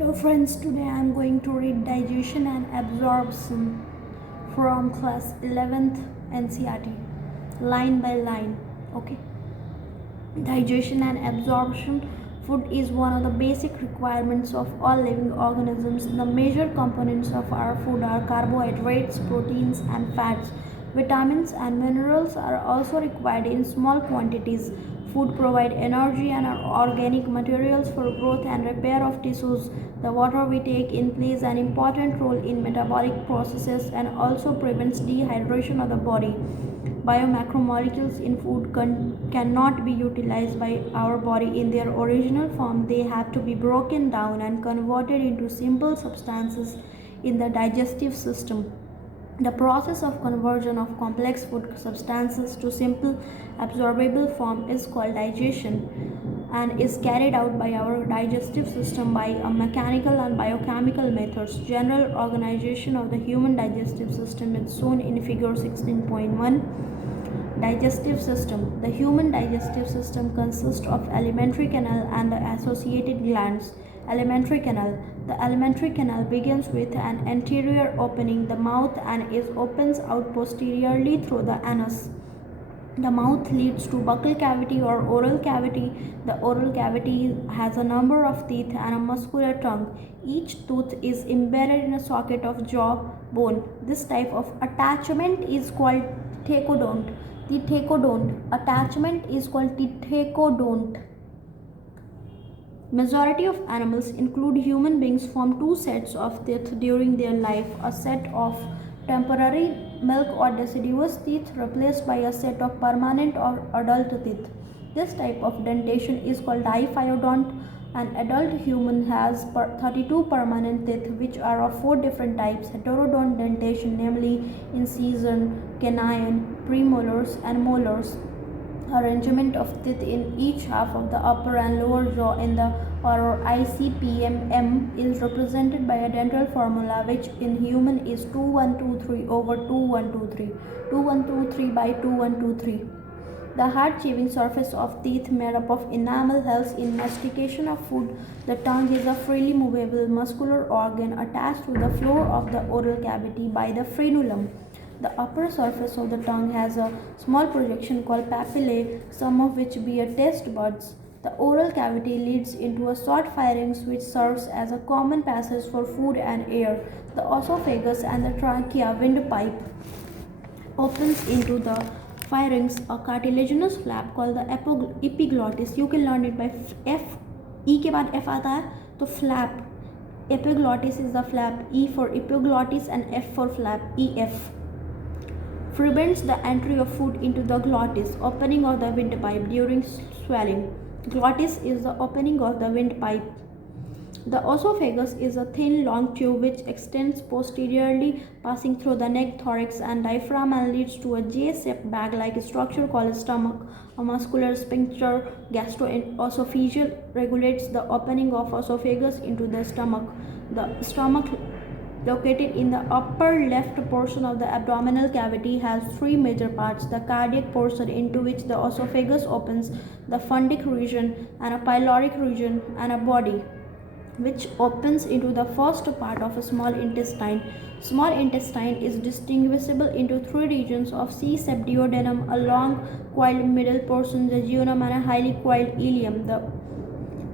Hello friends, today I am going to read Digestion and Absorption from class 11th NCERT, line by line. Okay. Digestion and absorption. Food is one of the basic requirements of all living organisms. The major components of our food are carbohydrates, proteins, and fats. Vitamins and minerals are also required in small quantities. Food provide energy and organic materials for growth and repair of tissues. The water we take in plays an important role in metabolic processes and also prevents dehydration of the body. Biomacromolecules in food cannot be utilized by our body in their original form. They have to be broken down and converted into simple substances in the digestive system. The process of conversion of complex food substances to simple absorbable form is called digestion and is carried out by our digestive system by a mechanical and biochemical methods. General organization of the human digestive system is shown in figure 16.1. Digestive system. The human digestive system consists of alimentary canal and the associated glands. Alimentary canal. The alimentary canal begins with an anterior opening, the mouth, and opens out posteriorly through the anus. The mouth leads to buccal cavity or oral cavity. The oral cavity has a number of teeth and a muscular tongue. Each tooth is embedded in a socket of jaw bone. This type of attachment is called thecodont. The thecodont attachment is called the thecodont. Majority of animals, include human beings, form two sets of teeth during their life. A set of temporary milk or deciduous teeth replaced by a set of permanent or adult teeth. This type of dentation is called diphyodont. An adult human has 32 permanent teeth, which are of four different types: heterodont dentation, namely incision, canine, premolars, and molars. Arrangement of teeth in each half of the upper and lower jaw in the or ICPMM is represented by a dental formula, which in human is 2123 over 2123, 2123 by 2123. The hard chewing surface of teeth made up of enamel helps in mastication of food. The tongue is a freely movable muscular organ attached to the floor of the oral cavity by the frenulum. The upper surface of the tongue has a small projection called papillae, some of which bear taste buds. The oral cavity leads into a short pharynx which serves as a common passage for food and air. The esophagus and the trachea windpipe opens into the pharynx, a cartilaginous flap called the epiglottis. You can learn it by F. E के बाद F आता है तो flap. Epiglottis is the flap. E for epiglottis and F for flap. EF. Prevents the entry of food into the glottis, opening of the windpipe during swallowing. Glottis is the opening of the windpipe. The esophagus is a thin, long tube which extends posteriorly, passing through the neck, thorax, and diaphragm, and leads to a J-shaped bag-like structure called stomach. A muscular sphincter, gastroesophageal, regulates the opening of esophagus into the stomach. The stomach, located in the upper left portion of the abdominal cavity, has three major parts: the cardiac portion, into which the esophagus opens, the fundic region, and a pyloric region, and a body, which opens into the first part of a small intestine. Small intestine is distinguishable into three regions of C-shaped duodenum, a long coiled middle portion, the jejunum, and a highly coiled ileum.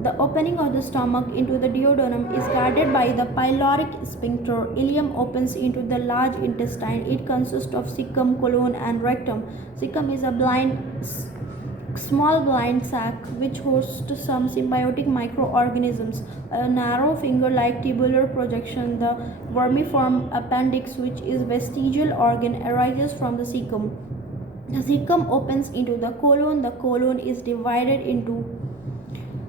The opening of the stomach into the duodenum is guarded by the pyloric sphincter. Ileum opens into the large intestine. It consists of cecum, colon, and rectum. Cecum is a small blind sac which hosts some symbiotic microorganisms. A narrow finger-like tubular projection, the vermiform appendix, which is vestigial organ, arises from the cecum. The cecum opens into the colon. The colon is divided into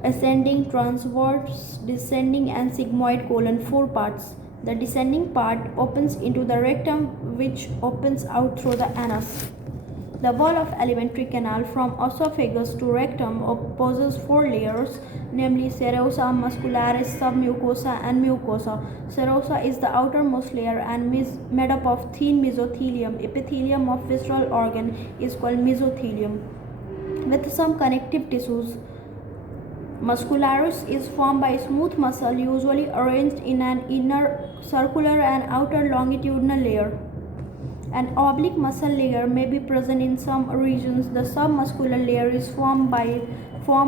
ascending, transverse, descending, and sigmoid colon, four parts. The descending part opens into the rectum, which opens out through the anus. The wall of alimentary canal from esophagus to rectum possesses four layers, namely serosa, muscularis, submucosa, and mucosa. Serosa is the outermost layer and made up of thin mesothelium. Epithelium of visceral organ is called mesothelium, with some connective tissues. Muscularis is formed by smooth muscle usually arranged in an inner circular and outer longitudinal layer. An oblique muscle layer may be present in some regions. The submuscular layer is form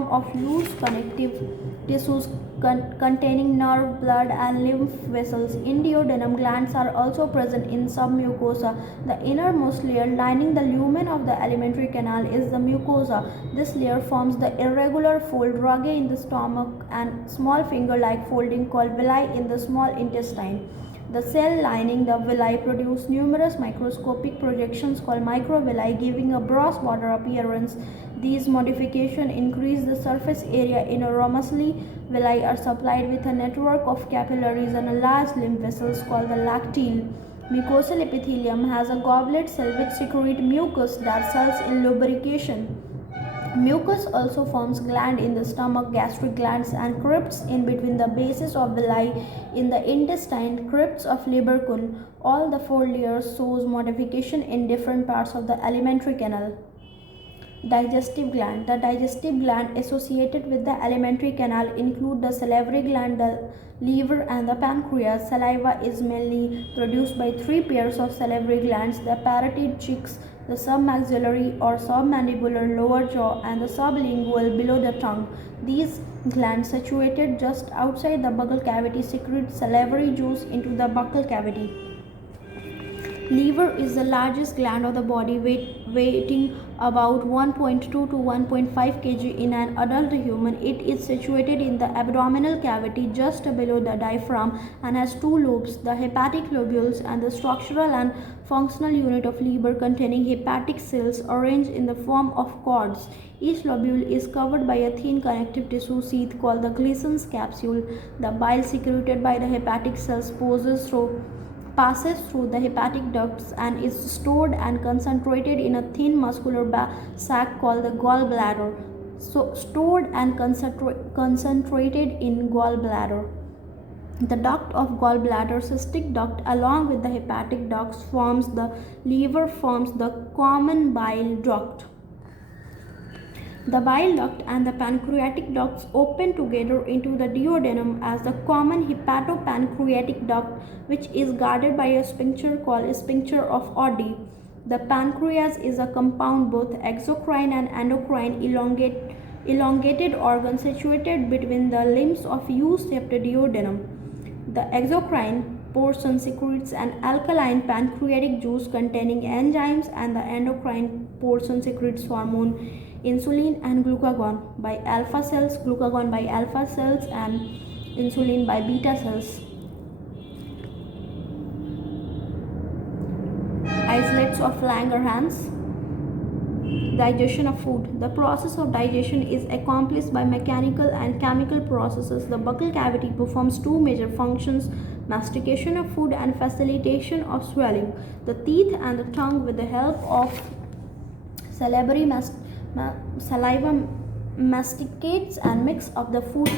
of loose connective tissues containing nerve, blood, and lymph vessels. In duodenum, glands are also present in submucosa. The innermost layer lining the lumen of the alimentary canal is the mucosa. This layer forms the irregular fold rugge in the stomach and small finger-like folding called villi in the small intestine. The cell lining the villi produce numerous microscopic projections called microvilli, giving a brass border appearance. These modifications increase the surface area enormously. Villi are supplied with a network of capillaries and a large lymph vessels called the lacteal. Mucosal epithelium has a goblet cell which secrete mucus that helps in lubrication. Mucus also forms gland in the stomach, gastric glands, and crypts in between the bases of villi in the intestine, crypts of Lieberkühn. All the four layers shows modification in different parts of the alimentary canal. Digestive gland. The digestive gland associated with the alimentary canal include the salivary gland, the liver, and the pancreas. Saliva is mainly produced by three pairs of salivary glands: the parotid cheeks, the submaxillary or submandibular lower jaw, and the sublingual below the tongue. These glands, situated just outside the buccal cavity, secrete salivary juice into the buccal cavity. Liver is the largest gland of the body, weighing about 1.2 to 1.5 kg in an adult human. It is situated in the abdominal cavity just below the diaphragm and has two lobes, the hepatic lobules and the structural and functional unit of liver containing hepatic cells arranged in the form of cords. Each lobule is covered by a thin connective tissue sheath called the Gleason's capsule. The bile secreted by the hepatic cells passes through the hepatic ducts and is stored and concentrated in a thin muscular sac called the gallbladder. So, stored and concentrated in gallbladder. The duct of gallbladder, cystic duct, along with the hepatic ducts forms the liver, forms the common bile duct. The bile duct and the pancreatic ducts open together into the duodenum as the common hepatopancreatic duct, which is guarded by a sphincter called sphincter of Oddi. The pancreas is a compound, both exocrine and endocrine, elongated organ situated between the limbs of U-shaped duodenum. The exocrine portion secretes an alkaline pancreatic juice containing enzymes, and the endocrine portion secretes hormone, insulin and glucagon by alpha cells, and insulin by beta cells. Isolates of Langerhans. Digestion of food. The process of digestion is accomplished by mechanical and chemical processes. The buccal cavity performs two major functions: mastication of food and facilitation of swallowing. The teeth and the tongue, with the help of salivary saliva, masticates and mix up the food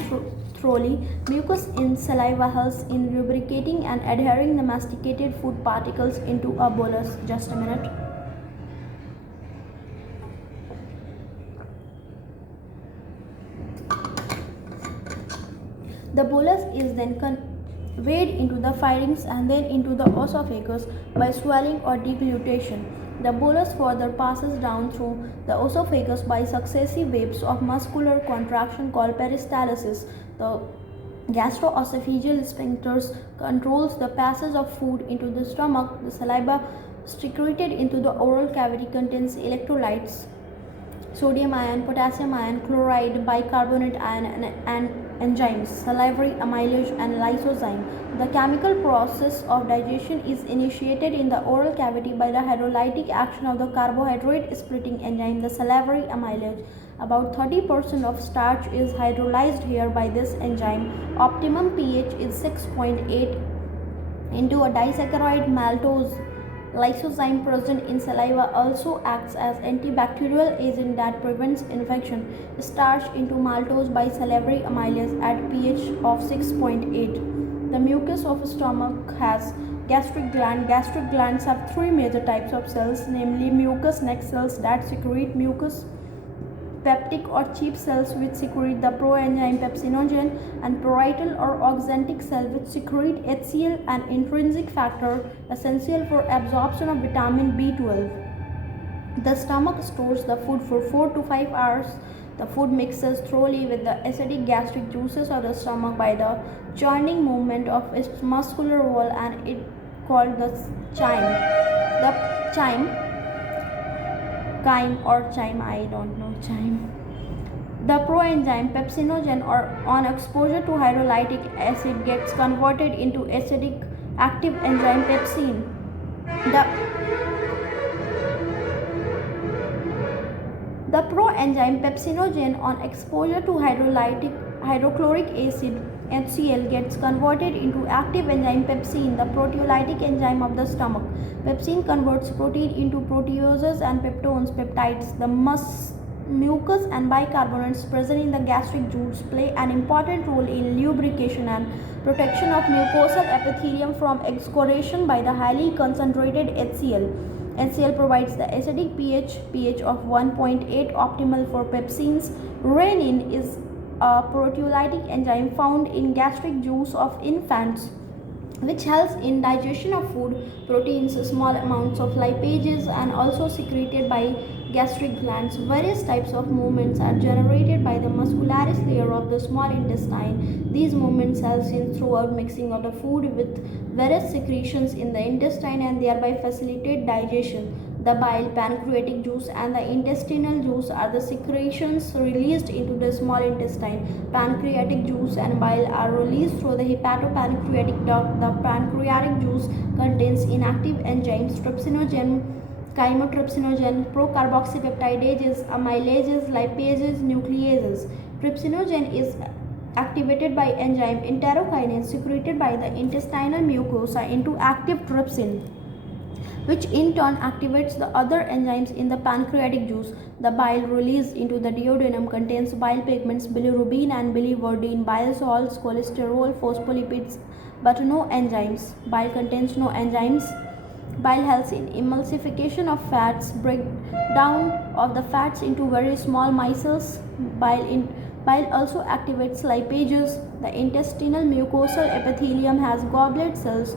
thoroughly. Mucus in saliva helps in lubricating and adhering the masticated food particles into a bolus. Just a minute. The bolus is then conveyed into the pharynx and then into the esophagus by swelling or deglutition. The bolus further passes down through the esophagus by successive waves of muscular contraction called peristalsis. The gastroesophageal sphincters controls the passage of food into the stomach. The saliva secreted into the oral cavity contains electrolytes: sodium ion, potassium ion, chloride, bicarbonate ion, and enzymes, salivary amylase and lysozyme. The chemical process of digestion is initiated in the oral cavity by the hydrolytic action of the carbohydrate splitting enzyme, the salivary amylase. About 30% of starch is hydrolyzed here by this enzyme. Optimum pH is 6.8 into a disaccharide maltose. Lysozyme present in saliva also acts as antibacterial agent that prevents infection. Starch into maltose by salivary amylase at pH of 6.8. The mucus of stomach has gastric gland. Gastric glands have three major types of cells, namely mucous neck cells that secrete mucus, peptic or cheap cells which secrete the proenzyme pepsinogen, and parietal or oxantic cell which secrete HCl, an intrinsic factor essential for absorption of vitamin B12. The stomach stores the food for 4 to 5 hours. The food mixes thoroughly with the acidic gastric juices of the stomach by the churning movement of its muscular wall, and it called the chyme. The chyme or chyme, I don't know, chyme. The proenzyme pepsinogen, or on exposure to hydrolytic acid, gets converted into acidic active enzyme pepsin. The proenzyme pepsinogen, on exposure to hydrochloric acid HCl, gets converted into active enzyme pepsin, the proteolytic enzyme of the stomach. Pepsin converts protein into proteases and peptones, peptides. The mucus and bicarbonates present in the gastric juice play an important role in lubrication and protection of mucosal epithelium from excoriation by the highly concentrated HCl. HCl provides the acidic pH of 1.8, optimal for pepsins. Renin is a proteolytic enzyme found in gastric juice of infants, which helps in digestion of food, proteins, small amounts of lipases, and also secreted by gastric glands. Various types of movements are generated by the muscularis layer of the small intestine. These movements help in throughout mixing of the food with various secretions in the intestine and thereby facilitate digestion. The bile, pancreatic juice, and the intestinal juice are the secretions released into the small intestine. Pancreatic juice and bile are released through the hepatopancreatic duct. The pancreatic juice contains inactive enzymes trypsinogen, chymotrypsinogen, procarboxypeptidases, amylases, lipases, nucleases. Trypsinogen is activated by enzyme enterokinase secreted by the intestinal mucosa into active trypsin, which in turn activates the other enzymes in the pancreatic juice. The bile released into the duodenum contains bile pigments, bilirubin and biliverdin, bile salts, cholesterol, phospholipids, but no enzymes. Bile contains no enzymes. Bile helps in emulsification of fats, breakdown of the fats into very small micelles. Bile also activates lipases. The intestinal mucosal epithelium has goblet cells.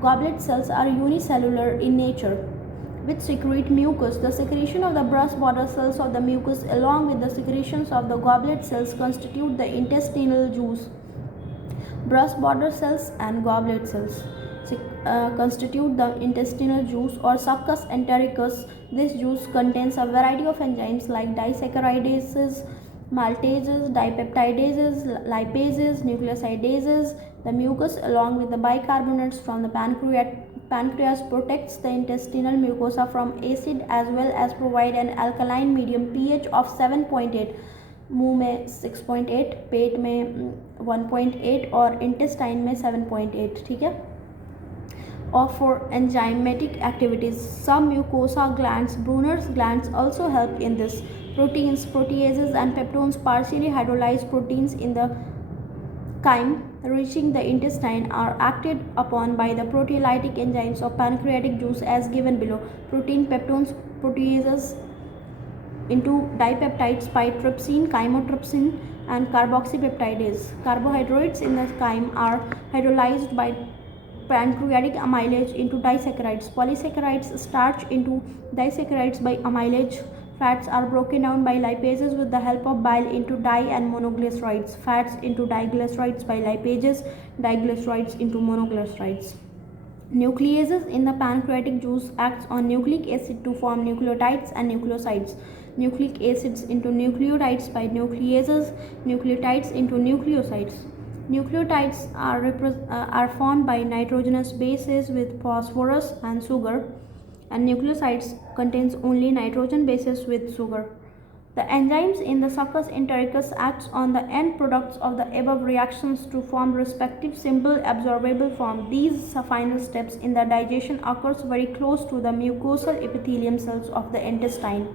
Goblet cells are unicellular in nature, which secrete mucus. The secretion of the brush border cells of the mucus along with the secretions of the goblet cells constitute the intestinal juice. Brush border cells and goblet cells constitute the intestinal juice or succus entericus. This juice contains a variety of enzymes like disaccharidases, maltases, dipeptidases, lipases, nucleosidases. The mucus along with the bicarbonates from the pancreas protects the intestinal mucosa from acid as well as provide an alkaline medium pH of 7.8, मुंह में 6.8, पेट में 1.8 और intestine में 7.8. ठीक है. Or for enzymatic activities, some mucosa glands, Brunner's glands, also help in this. Proteins, proteases and peptones partially hydrolyze proteins in the chyme reaching the intestine are acted upon by the proteolytic enzymes of pancreatic juice as given below. Protein, peptones, proteases into dipeptides by trypsin, chymotrypsin and carboxypeptidase. Carbohydrates in the chyme are hydrolyzed by pancreatic amylase into disaccharides. Polysaccharides starch into disaccharides by amylase. Fats are broken down by lipases with the help of bile into di and monoglycerides. Fats into diglycerides by lipases, diglycerides into monoglycerides. Nucleases in the pancreatic juice acts on nucleic acid to form nucleotides and nucleosides. Nucleic acids into nucleotides by nucleases, nucleotides into nucleosides. Nucleotides are formed by nitrogenous bases with phosphorus and sugar, and nucleosides contains only nitrogen bases with sugar. The enzymes in the succus entericus acts on the end products of the above reactions to form respective simple absorbable form. These final steps in the digestion occurs very close to the mucosal epithelium cells of the intestine.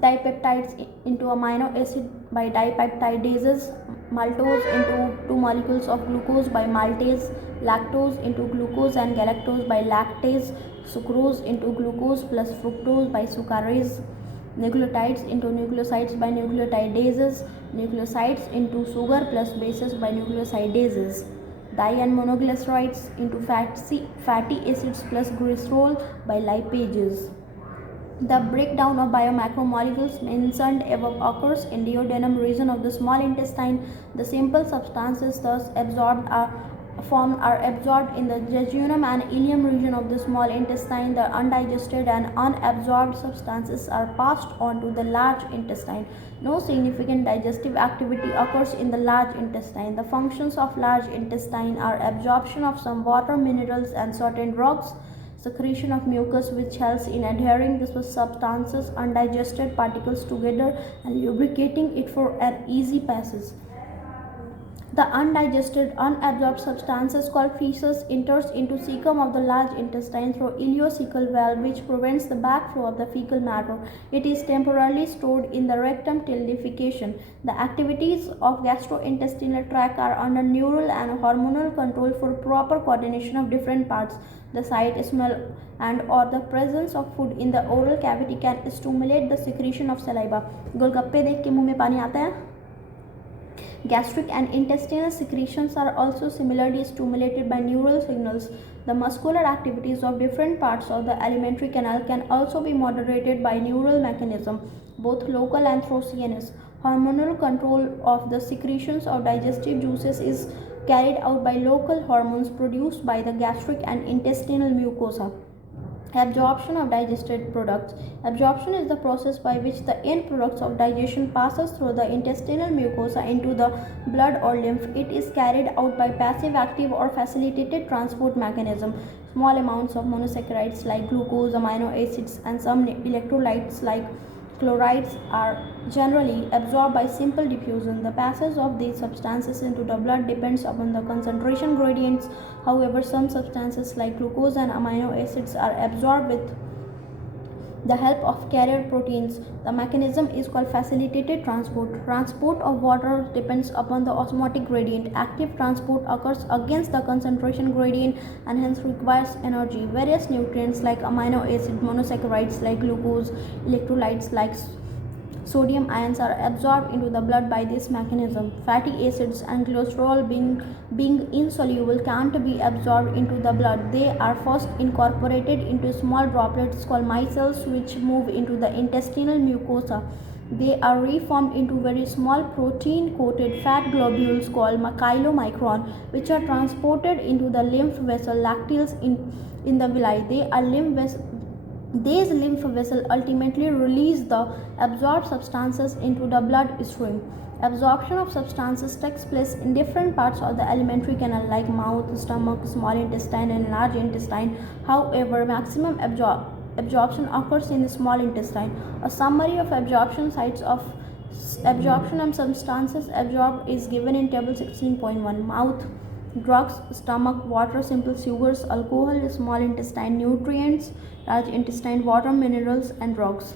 Dipeptides into amino acid by dipeptidases, maltose into 2 molecules of glucose by maltase, lactose into glucose and galactose by lactase, sucrose into glucose plus fructose by sucrase, nucleotides into nucleosides by nucleotidases, nucleosides into sugar plus bases by nucleosidases, di and monoglycerides into fatty acids plus glycerol by lipases. The breakdown of biomacromolecules mentioned above occurs in the duodenum region of the small intestine. The simple substances thus absorbed are absorbed in the jejunum and ileum region of the small intestine. The undigested and unabsorbed substances are passed on to the large intestine. No significant digestive activity occurs in the large intestine. The functions of large intestine are absorption of some water, minerals, and certain drugs, secretion of mucus which helps in adhering the substances undigested particles together and lubricating it for an easy passage. The undigested, unabsorbed substances called feces enters into cecum of the large intestine through ileocecal valve, which prevents the backflow of the fecal matter. It is temporarily stored in the rectum till defecation. The activities of gastrointestinal tract are under neural and hormonal control for proper coordination of different parts. The sight, smell, and or the presence of food in the oral cavity can stimulate the secretion of saliva. गोलगप्पे देख के मुंह में पानी आता है. Gastric and intestinal secretions are also similarly stimulated by neural signals. The muscular activities of different parts of the alimentary canal can also be moderated by neural mechanism, both local and through CNS. Hormonal control of the secretions of digestive juices is carried out by local hormones produced by the gastric and intestinal mucosa. Absorption of digested products. Absorption is the process by which the end products of digestion passes through the intestinal mucosa into the blood or lymph. It is carried out by passive, active, or facilitated transport mechanism. Small amounts of monosaccharides like glucose, amino acids, and some electrolytes like chlorides are generally absorbed by simple diffusion. The passage of these substances into the blood depends upon the concentration gradients. However, some substances like glucose and amino acids are absorbed with the help of carrier proteins. The mechanism is called facilitated transport. Transport of water depends upon the osmotic gradient. Active transport occurs against the concentration gradient and hence requires energy. Various nutrients like amino acid, monosaccharides like glucose, electrolytes like sodium ions are absorbed into the blood by this mechanism. Fatty acids and cholesterol being insoluble can't be absorbed into the blood. They are first incorporated into small droplets called micelles which move into the intestinal mucosa. They are reformed into very small protein-coated fat globules called chylomicron, which are transported into the lymph vessel lacteals in the villi. These lymph vessels ultimately release the absorbed substances into the blood stream. Absorption of substances takes place in different parts of the alimentary canal like mouth, stomach, small intestine, and large intestine. However, maximum absorption occurs in the small intestine. A summary of absorption sites of absorption and substances absorbed is given in table 16.1. Mouth, drugs, stomach, water, simple sugars, alcohol, small intestine, nutrients, large intestine, water, minerals, and drugs.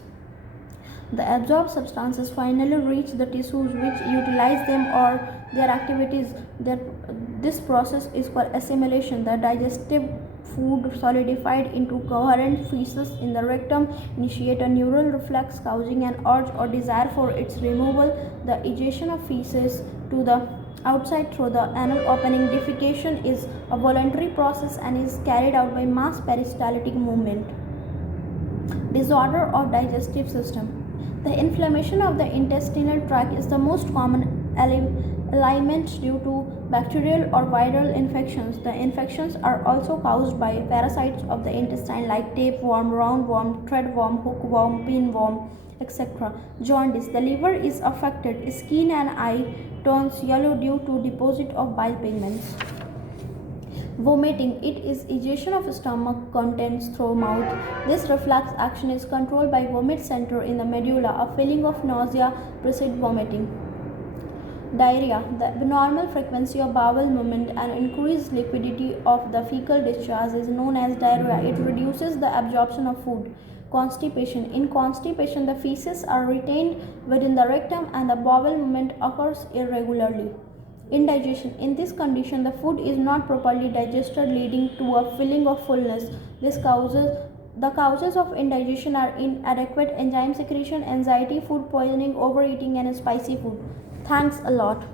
The absorbed substances finally reach the tissues which utilize them or their activities. This process is called assimilation. The digestive food solidified into coherent feces in the rectum initiate a neural reflex causing an urge or desire for its removal. The ejection of feces to the outside through the anal opening defecation is a voluntary process and is carried out by mass peristaltic movement. Disorder of digestive system. The inflammation of the intestinal tract is the most common ailment due to bacterial or viral infections. The infections are also caused by parasites of the intestine like tapeworm, roundworm, threadworm, hookworm, pinworm, etc. Jaundice. The liver is affected. Skin and eye turns yellow due to deposit of bile pigments. Vomiting. It is ejection of stomach contents through mouth. This reflex action is controlled by vomit center in the medulla. A feeling of nausea precedes vomiting. Diarrhea. The abnormal frequency of bowel movement and increased liquidity of the fecal discharge is known as diarrhea. It reduces the absorption of food. Constipation. In constipation, the feces are retained within the rectum and the bowel movement occurs irregularly. Indigestion. In this condition, the food is not properly digested, leading to a feeling of fullness. This causes The causes of indigestion are inadequate enzyme secretion, anxiety, food poisoning, overeating, and spicy food. Thanks a lot.